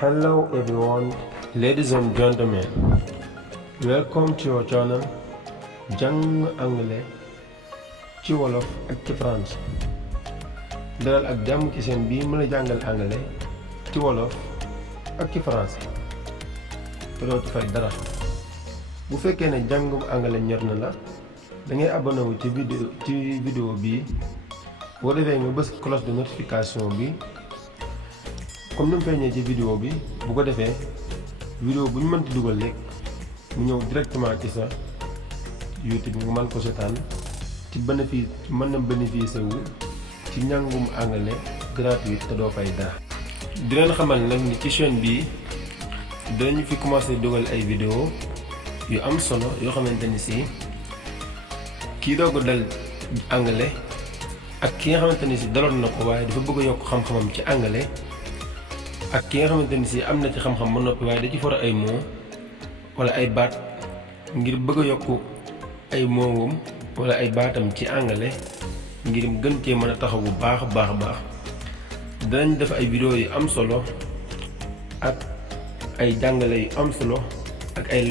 Hello everyone, ladies and gentlemen, welcome to your channel Jàng Anglais ci wolof ak ci France. dalal ak jàmm ci seen bii mën a jàngal anglais ci wolof ak ci français te doo ci fay dara. bu fekkee ne jàngum anglais ñor na la da ngay abonné wu ci vidéo bii boo defee nga bës cloche de notification bi comme ni mu feeñee ci vidéo bi. bu ko defee vidéo bu ñu mënti dugal rek mu ñëw directement ci sa YouTube nga mën ko seetaan ci bénéfice mën na bénéficier wu ci njàngum anglais gratuit te doo fay dara. di leen xamal nag ni ci chaîne bii dinañu fi commencé dugal ay vidéo yu am solo yoo xamante ni si kii doog a dal anglais ak ki nga xamante ni si daloon na ko waaye dafa bëgg a yokk xam-xamam ci anglais. ak ki nga xamante ni si am na ci xam-xam ba noppi waaye da ci for ay mots wala ay baat ngir bëgg a yokk ay mots wala ay baatam ci anglais ngir gën cee mën a taxaw bu baax a baax danañ def ay vidéo yu am solo ak ay jàngale yu am solo ak ay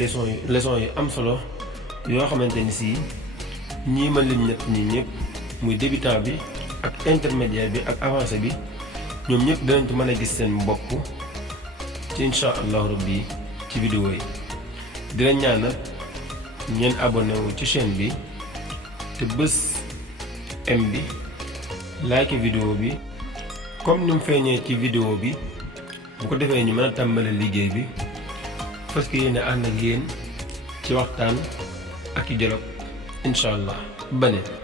leçon yu am solo yoo xamante ni si ñii ma lim ñett ñi ñëpp muy débutant bi ak intermédiaire bi ak avancé bi. ñoom ñëpp dinañ ci mën a gis seen bopp ci incha allahu rabbi ci vidéo yi. dinañ ñaan nag ngeen abonné wu ci chaîne bi te bés m bi like vidéo bi comme ni mu feeñee ci vidéo bi. bu ko defee ñu mën a tàmbale liggéey bi parce que yéen a ànd ak yéen ci waxtaan ak i dialogue incha allah.